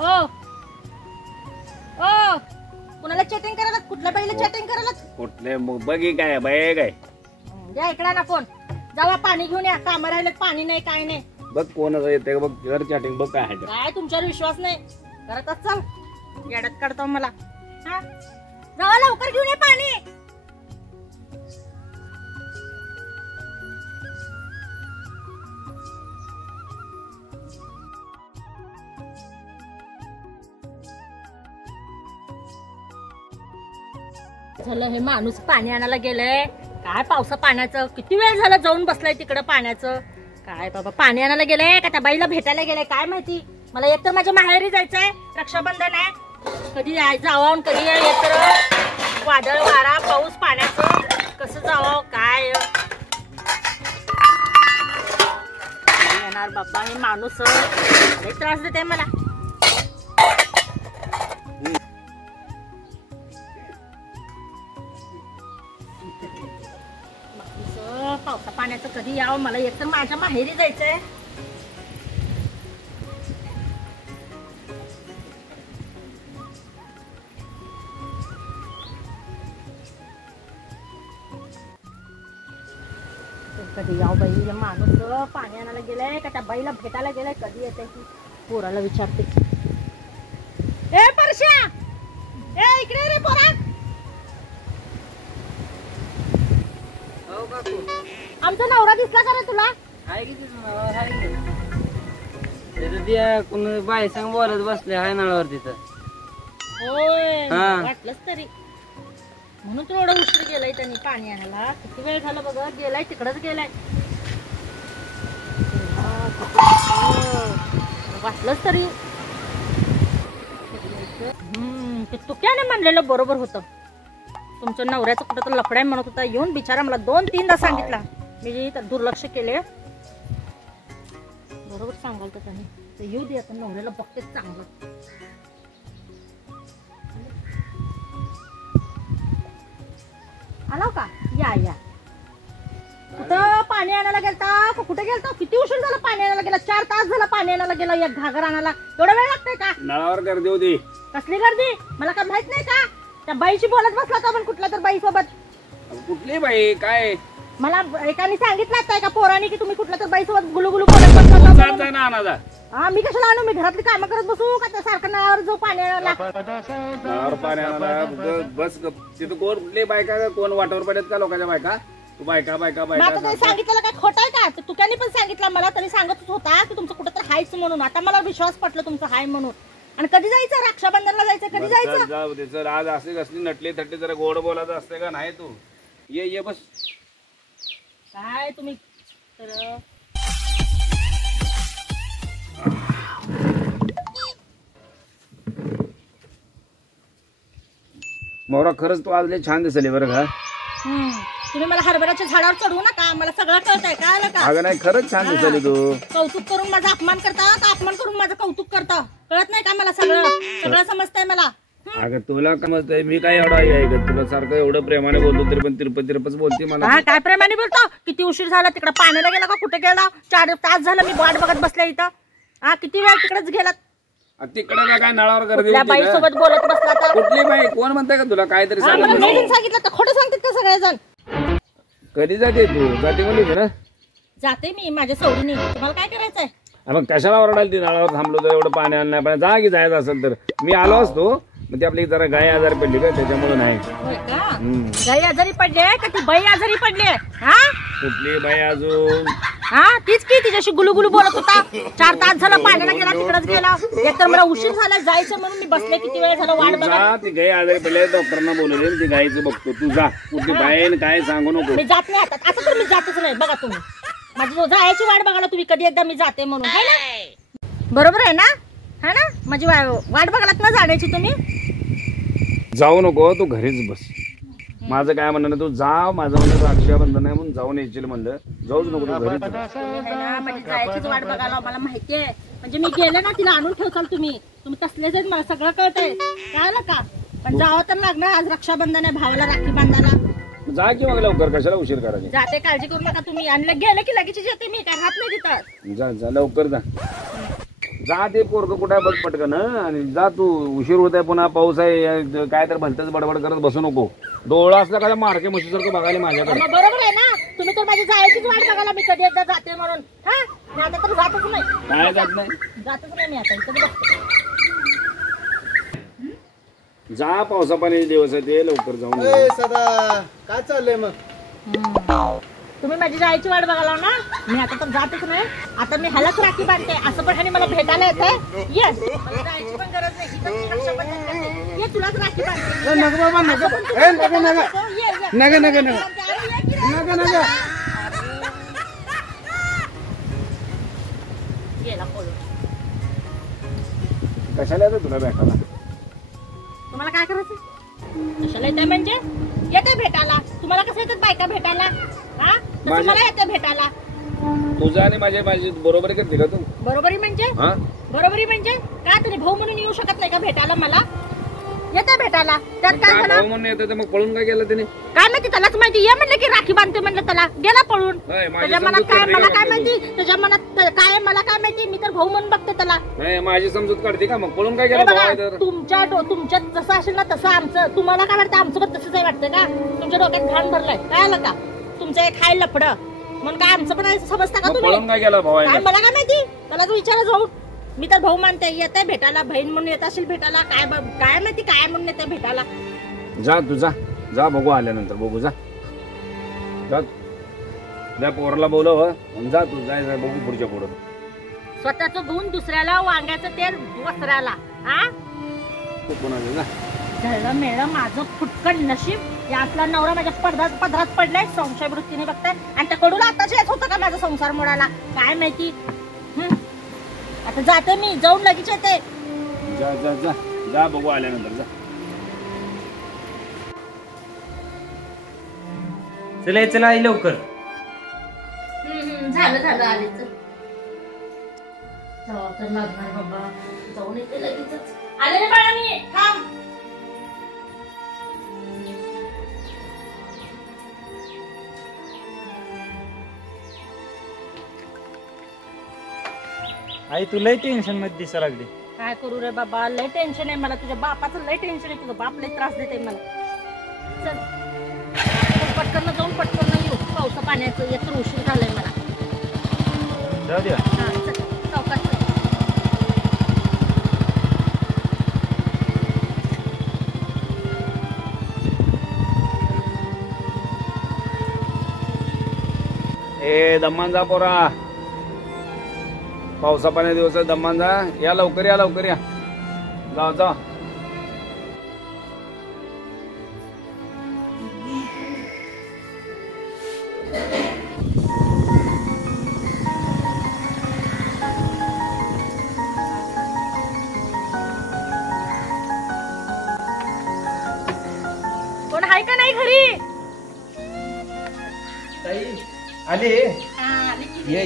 ओ ओ कुणाला चॅटिंग करायला? कुठल्या बाईला चॅटिंग करायला? कुठले बघी काय बाय काय द्या इकडे ना फोन. जावा पाणी घेऊन या. काम राहिलं पाणी नाही काय नाही. बघ कोणाचं येते बघ घर चॅटिंग बघ काय आहे काय तुमच्यावर विश्वास नाही करतच चल. येड्यात काढतो मला. हा जावा लवकर घेऊन या पाणी. झालं हे माणूस पाणी आणायला गेलंय. काय पावसा पाण्याचं किती वेळ झाला जाऊन बसलाय तिकडं पाण्याचं. काय बाबा पाणी आणायला गेलंय का त्या बाईला भेटायला गेलंय काय माहिती. मला एक तर माझ्या माहेरी जायचंय. रक्षाबंधन आहे. कधी जावं कधी एक तर वादळ वारा पाऊस पाण्याचं कसं जावं काय येणार बाबा. हे माणूस लय त्रास देते मला. पावसा पाण्याचं कधी यावं. मला एक तर माझ्या माहेरी जायचंय. कधी याव बाई. माणूस पाणी आणायला गेलाय का त्या बाईला भेटायला गेलाय कधी येते की पोराला विचारते. ए परश्या ए इकडे रे पोरा. आमचा नवरा दिसला का रे तुला? कोण बाई सांग बोलत बसले हाय नळावर तिथं. होय वाटलंच तरी. म्हणून तू एवढं उशीर गेलाय त्यांनी पाणी आणायला. किती वेळ झाला बघ. गेलाय तिकडच गेलाय. वाटलंच तरी. ते तुक्याने म्हणलेलं बरोबर होतं. तुमच्या नवऱ्याचं कुठं तर लफड्या म्हणत होता. येऊन बिचारा मला 2-3दा सांगितला. मी दुर्लक्ष केले. बरोबर सांगाल तर त्याने. ते येऊ दे आता नवऱ्याला बघते चांगलं. आला का? या या. कुठं पाणी आणायला गेलता? कुठे गेलता? किती उशीर झाला पाणी आणायला गेला? 4 तास झाला पाणी आणायला गेला. एक घागर आणायला एवढा वेळ लागतोय का? नळावर गर्दी होती. कसली गर्दी? मला काय माहित नाही का? त्या बाईशी बोलत बसला का पण कुठल्या तर बाई सोबत? कुठली बाई काय? मला एकाने सांगितलं का पोराने की तुम्ही कुठल्या तर बाई सोबत गुलुगुलू बोलत बसला. हा मी कशाला आणू? मी घरातली कामं करत बसू का? त्या सारखं नळावर जाऊ पाणी आणायला? नळावर पाणी आणायला बस. तिथं कोण कुठली बायका कोण वाटावर पडत का लोकांच्या बायका? तू बायका बायका बायका सांगितलं काय खोटं आहे का? तू त्याने पण सांगितलं मला. तरी सांगत होता की तुमचं कुठं तर हायच म्हणून. आता मला विश्वास पटलं तुमचं हाय म्हणून. आणि कधी जायचं? रक्षाबंधनला जायचं. कधी जायचं? जाऊ दे सर. आज असे कसली नटली थटली जरा गोड बोलायचं असते का नाही? तू ये ये बस. काय तुम्ही तर मोरा खरंच तू आज लय छान दिसली बरं का. तुम्ही मला हरभऱ्याच्या झाडावर चढवू नका. मला सगळं कळतंय. काय का? अगं नाही खरंच छान दिसली तू. कौतुक करून माझा अपमान करता का अपमान करून माझं कौतुक करता? कळत नाही का मला? सगळं समजतंय मला. अगं तुला काय समजतंय? मी काय एवढा आहे का तुला सारखं एवढं प्रेमाने बोलतो तरी पण तिरपच बोलते मला. काय प्रेमाने बोलतो? किती उशीर झाला तिकडे पाण्याला गेला का? कुठे गेला? 4 तास झालं मी वाट बघत बसले इथं. किती वेळ तिकडेच गेलात? तिकडे काय नळावर गर्दी होती? बाई सोबत बोलत बसला तर? कुठली बाई? कोण म्हणताय का तुला? काहीतरी सांगितलं तर खोटं सांगतात का सगळेजण? कधी जाते तू? जाते म्हणली ना? जाते मी माझ्या सवडीने. तुम्हाला काय करायचंय? मग कशाला ओरडायला? ती नळावर थांबलो तर एवढं पाणी आणलं नाही. जा की जायचं असेल तर मी आलो असतो. मग ती आपली जरा गाय आजारी पडली का त्याच्यामुळे नाही. गाय आजारी पडली का? ती बाई आजारी पडली? कुठली बाई अजून? तीच की तिच्याशी गुलुगुलू बोलत होता. 4 तास झाला पाण्याला गेला तिकडेच गेला. एकतर मला उशीर झाला जायचं म्हणून मी बसले. किती वेळ झाला वाट बघत. ती गाय आजारी पडली. डॉक्टरांना बोलवले. ती गायचं बघतो. तू जा. कुठली बाई काय सांगू नको. मी जात नाही आता तर मी जातच नाही. बघा तुम्ही माझी जायची वाट बघा ना तुम्ही. कधी एकदा मी जाते म्हणून है ना? बरोबर आहे ना? है ना? माझी वाट बघालात ना जाण्याची तुम्ही? जाऊ नको. तू घरीच बस. माझं काय म्हणणं तू जा. माझं म्हणणं रक्षाबंधन आहे म्हणून जाऊन येशील म्हणलं. जाऊच नको तू घरीच. माझी जायचीच वाट बघायला मला माहितीये. म्हणजे मी गेले ना तिला आणून ठेवसाल तुम्ही. तसलेच आहेत मला सगळं कळतंय. कळलं का? पण जावं तर लागणार. आज रक्षाबंधन आहे. भावाला राखी बांधायला. जा की मग लवकर. कशाला उशीर करायची? जाते. काळजी करू नका तुम्ही. आणि गेले की लगेच येते मी. काय राहत नाही तिथं. जा जा लवकर जा. जा ते पोरग कुठे बघ पटकन आणि जा तू. उशीर होत आहे, पुन्हा पाऊस आहे, काय तर भलतच बडबड करत बसू नको. डोळा असला का मारके म्हशीसारखं बघायला माझ्याकडे. मग बरोबर आहे ना, तुम्ही तर माझी जायचीच वाट बघायला मी कधी एकदा जाते म्हणून. हा मी आता तर जातच नाही. काय जात नाही? जातच नाही मी आता इथं बसते. जा, पावसा पाण्याचे दिवस आहे ते, लवकर जाऊन ये. सदा काय चाललंय मग? तुम्ही माझी जायची वाट बघाला ना, मी आता तर जातच नाही. आता मी ह्यालाच राखी बांधते, असं पण ह्याने मला भेटायला येतंय. येस, मला जायची पण गरज नाही. इथंच रक्षाबंधन करते. ये तुलाच राखी बांधते. नका बाबा नका. ए नका नका नका नका नका नका नका. गेला पळून. कशाला येतं तुला भेटायला? तुम्हाला काय करायचं? कशाला येते म्हणजे? येते भेटायला. तुम्हाला कसं येतात बायका भेटायला? हा तसं मला येते भेटायला. तुझा आणि माझी बरोबरी करते का तू? बरोबरी म्हणजे? बरोबरी म्हणजे काय? तुम्ही भाऊ म्हणून येऊ शकत नाही का भेटायला मला? येते भेटायला. त्यात काय झालं? भाऊ म्हणून येतं मग पळून काय केलं त्याने? काय माहिती, त्यालाच माहिती. ये म्हणलं की राखी बांधते म्हणलं, त्याला गेला पळून. त्याच्या मनात काय मला काय माहिती, त्याच्या मनात काय मला काय माहिती. मी तर भाऊ म्हणून बघते त्याला. नाही माझी समजूत काढते का? मग पळून काय केलं? तुमच्यात जसं असेल ना तसं आमचं. तुम्हाला काय वाटतं? आमचं पण तसंच आहे वाटतं का? तुमच्या डोक्यात घाण भरलाय काय आलं का? तुमचं एक खायला लफडं म्हणून काय आमचं पण समजता का तुम्ही? पळून काय केलं भाऊ? काय मला काय माहिती, मला तू विचारा जाऊ. मी तर भाऊ मानते. येते भेटायला, बहीण म्हणून येत असेल भेटायला. काय माहिती काय म्हणून येते भेटायला. जा तू जा बघू, आल्यानंतर बघू. जा त्या पोराला बोलव. जा तू, जाय बघू पुढच्या पुढं. स्वतःच गुण दुसऱ्याला, वांग्याचं तेल वस्त्राला. हा कोणाला झळलं मेळलं माझं फुटकन नशीब. यातला नवरा माझ्या पदरात पडलाय, संशय वृत्तीने बघताय. आणि त्या कडूला आताच येत होतं का माझा संसार मोडाला? काय माहिती. आता जाते मी, जाऊन लगेच येते. जा जा जा जा बघू आल्यानंतर. जा चला चला आई लवकर. झालं आले तर जाऊ तर लागणार बाबा. जाऊन येते लगेच. आले रे बाळा, मी थांब. आई तू लय टेन्शन मध्ये दिसा लागली. काय करू रे बाबा, लय टेन्शन आहे मला. तुझ्या बापाचं लय टेन्शन आहे. तुझा बाप लय त्रास देते मला. चल पटकन जाऊन पटकन येऊ. पावसा पाण्याचं एक तर उशीर झालाय मला. जाऊ द्या. हा चल चौकात. ए दम्मान जा पोरा, पावसा पाण्या दिवस दम्मान जा. या लवकर या लवकर या. जा कोण आहे का नाही घरी? आले आले की. ये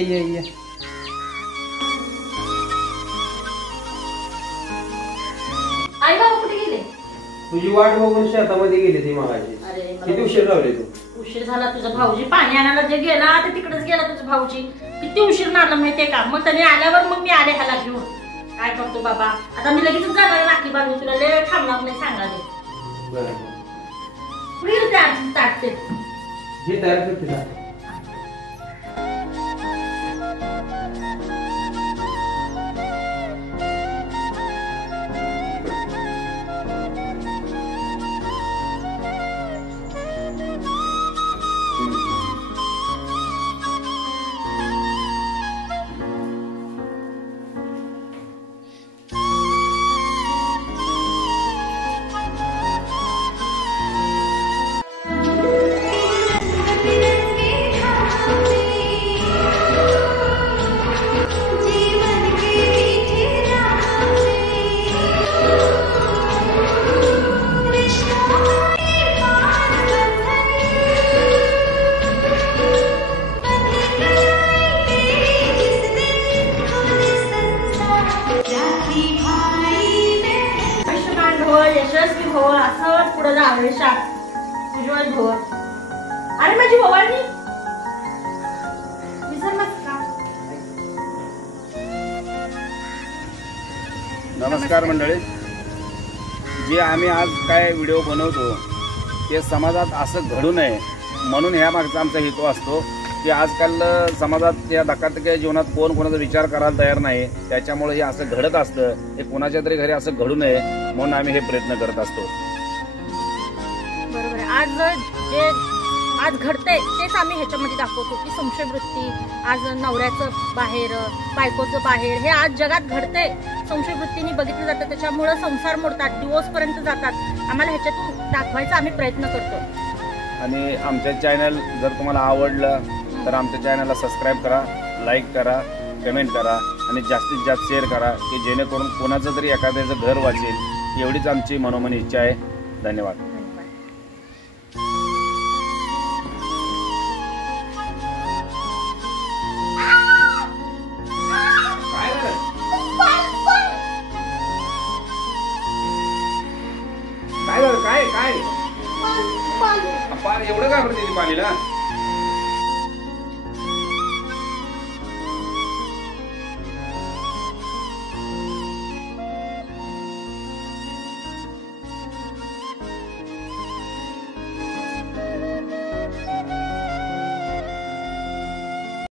आई बाबा कुठे गेले? तुझी वाट बघून शेतामध्ये गेली ती मगाशी. अरे किती उशीर लावले तू? उशीर झाला. तुझा भाऊजी पाणी आणायला जे गेला ते तिकडेच गेला. तुझा भाऊजी किती उशीर नाला माहितीये का? मग त्याने आल्यावर मग मी आले ह्याला घेऊन. काय करतो बाबा, आता मी लगेच जाणार राखी बांधून. तुला लय थांबणार नाही सांगाले. कुठे गेले ते आजी ताटते? हे तयार करते का? यशस्वी भव असंच पुढे जावे. उज्ज्वल भव. अरे माझी भवानी विसरलास का? नमस्कार मंडळी. जे आम्ही आज काय व्हिडिओ बनवतो ते समाजात असं घडू नये म्हणून ह्या मागचा आमचा हेतू असतो की आजकाल समाजात या धकाधकीच्या जीवनात कोण कोणाचा विचार करायला तयार नाही. त्याच्यामुळे हे असं घडत असतं. हे कोणाच्या तरी घरी असं घडू नये म्हणून आम्ही हे प्रयत्न करत असतो. बरोबर आहे. जे आज घडतंय तेच आम्ही ह्याच्यामध्ये दाखवतो की संशयवृत्ती आज नवऱ्याचं बाहेर बायकोचं बाहेर हे आज जगात घडतंय. संशयवृत्तीने बघितलं जातं त्याच्यामुळे संसार मोडतात, डिवोर्स पर्यंत जातात. आम्हाला ह्याच्यातून दाखवायचा आम्ही प्रयत्न करतो. आणि आमचे चॅनल जर तुम्हाला आवडलं तर आमच्या चॅनलला सबस्क्राईब करा, लाईक करा, कमेंट करा आणि जास्तीत जास्त शेअर करा की जेणेकरून कोणाचं तरी एखाद्याचं घर वाचेल. एवढीच आमची मनोमनी इच्छा आहे. धन्यवाद. काय झालं? काय काय एवढं का करते पाणीला?